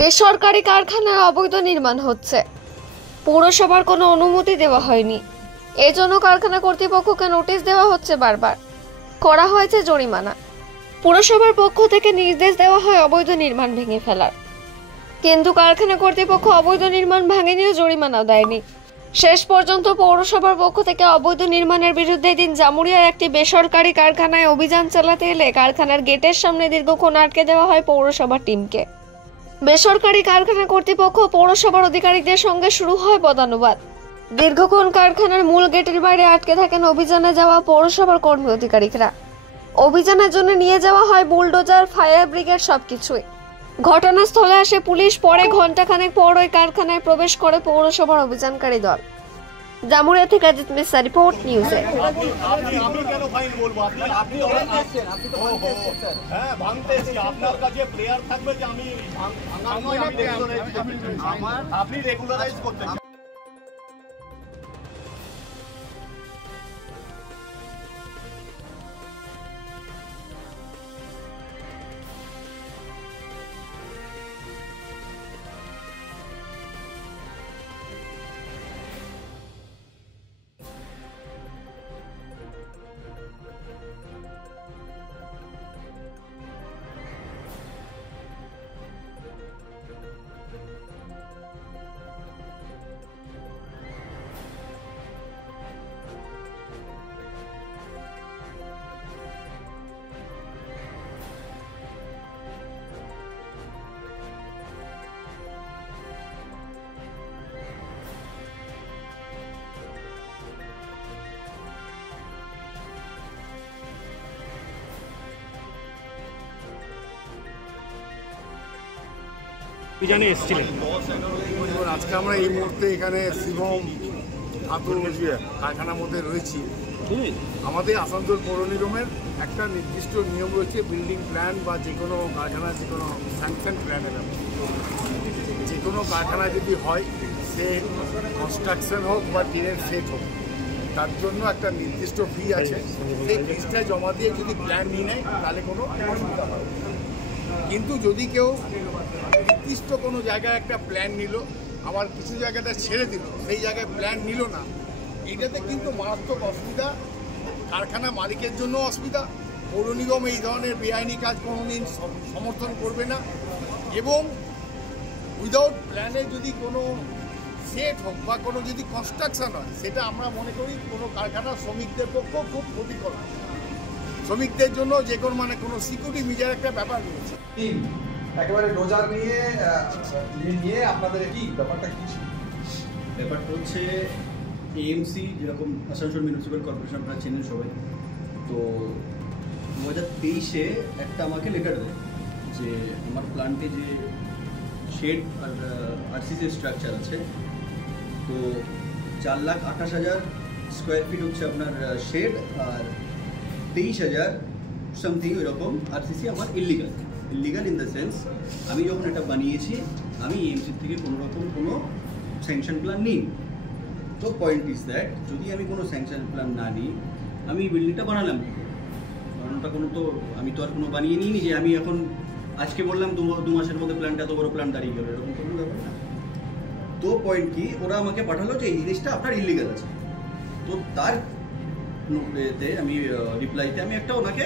বেসরকারি কারখানায় অবৈধ নির্মাণ হচ্ছে, পৌরসভার কোনো অনুমতি দেওয়া হয়নি, এজন্য কারখানা কর্তৃপক্ষকে নোটিশ দেওয়া হচ্ছে, বারবার করা হয়েছে জরিমানা। পুরসভার পক্ষ থেকে নির্দেশ দেওয়া হয় অবৈধ নির্মাণ ভেঙে ফেলার, কিন্তু কারখানা কর্তৃপক্ষ অবৈধ নির্মাণ ভাঙেনিও জরিমানাও দেয়নি। শেষ পর্যন্ত পৌরসভার পক্ষ থেকে অবৈধ নির্মাণের বিরুদ্ধে দিন জামুরিয়ার একটি বেসরকারি কারখানায় অভিযান চালাতে এলে কারখানার গেটের সামনে দীর্ঘক্ষণ আটকে দেওয়া হয় পৌরসভার টিমকে। বেসরকারি কারখানা কর্তৃপক্ষ পৌরসভার অধিকারীদের সঙ্গে শুরু হয় বদানুবাদ। দীর্ঘক্ষণ কারখানার মূল গেটের বাইরে আটকে থাকেন অভিযানে যাওয়া পৌরসভার কর্মী অধিকারীরা। অভিযানের জন্য নিয়ে যাওয়া হয় বুলডোজার, ফায়ার ব্রিগেড, সবকিছুই। ঘটনাস্থলে আসে পুলিশ, পরে ঘণ্টাখানেক পর ওই কারখানায় প্রবেশ করে পৌরসভার অভিযানকারী দল। জামুরিয়া থেকে অজিত মিশ্রা, রিপোর্ট নিউজে। আজকে আমরা এই মুহূর্তে এখানে শিবম ধাতু কারখানার মধ্যে রয়েছি। আমাদের আসানসোল পৌর নিগমের একটা নির্দিষ্ট নিয়ম রয়েছে, বিল্ডিং প্ল্যান বা যে কোনো কারখানার যে কোনো স্যাংশন প্ল্যানের যে কোনো কারখানা যদি হয়, সে কনস্ট্রাকশন হোক বা টিনের সেট হোক, তার জন্য একটা নির্দিষ্ট ফি আছে। সেই ফিসটা জমা দিয়ে যদি প্ল্যান নিয়ে নেয় তাহলে কোনো অসুবিধা হয়। কিন্তু যদি কেউ নির্দিষ্ট কোনো জায়গায় একটা প্ল্যান নিল, আবার কিছু জায়গাটা ছেড়ে দিল, সেই জায়গায় প্ল্যান নিল না, এইটাতে কিন্তু মারাত্মক অসুবিধা। কারখানা মালিকের জন্য অসুবিধা। পৌর নিগম এই ধরনের বেআইনি কাজ কোনোদিন সমর্থন করবে না। এবং উইদাউট প্ল্যানে যদি কোনো সেট হোক বা কোনো যদি কনস্ট্রাকশন হয়, সেটা আমরা মনে করি কোনো কারখানার শ্রমিকদের পক্ষেও খুব ক্ষতিকর। শ্রমিকদের জন্য যে কোনো কোনো সিকিউরিটি মেজার একটা ব্যাপার রয়েছে। একেবারে ডোজার নিয়ে আপনাদের কি ব্যাপারটা কি ছিল? ব্যাপারটা হচ্ছে এএমসি, যেরকম আসানসোল মিউনিসিপ্যাল কর্পোরেশন আপনারা চেনেন সবাই, তো 2023-এ একটা আমাকে লেটার দেয় যে আমার প্ল্যান্টে যে শেড আর আরসিসি স্ট্রাকচার আছে, তো 4,28,000 স্কোয়ার ফিট হচ্ছে আপনার শেড, আর 23,000 সামথিং এরকম আরসিসি আমার ইলিগাল ইন দ্য সেন্স আমি যখন এটা বানিয়েছি আমি এএমসি থেকে কোনো রকম কোনো স্যাংশন প্ল্যান নিই। তো পয়েন্ট ইজ দ্যাট যদি আমি কোনো স্যাংশন প্ল্যান না নিই, আমি এই বিল্ডিংটা বানালাম কি করে? বানানোটা কোনো তো আমি তো আর কোনো বানিয়ে নিইনি যে আমি এখন আজকে বললাম 2 মাসের মধ্যে প্ল্যানটা এত বড় প্ল্যান দাঁড়িয়ে গেল, এরকম কোনো ব্যাপার না। তো পয়েন্ট কি, ওরা আমাকে পাঠালো যে এই জিনিসটা আপনার ইলিগাল আছে। তো তার নোটেতে আমি রিপ্লাইতে আমি একটা ওনাকে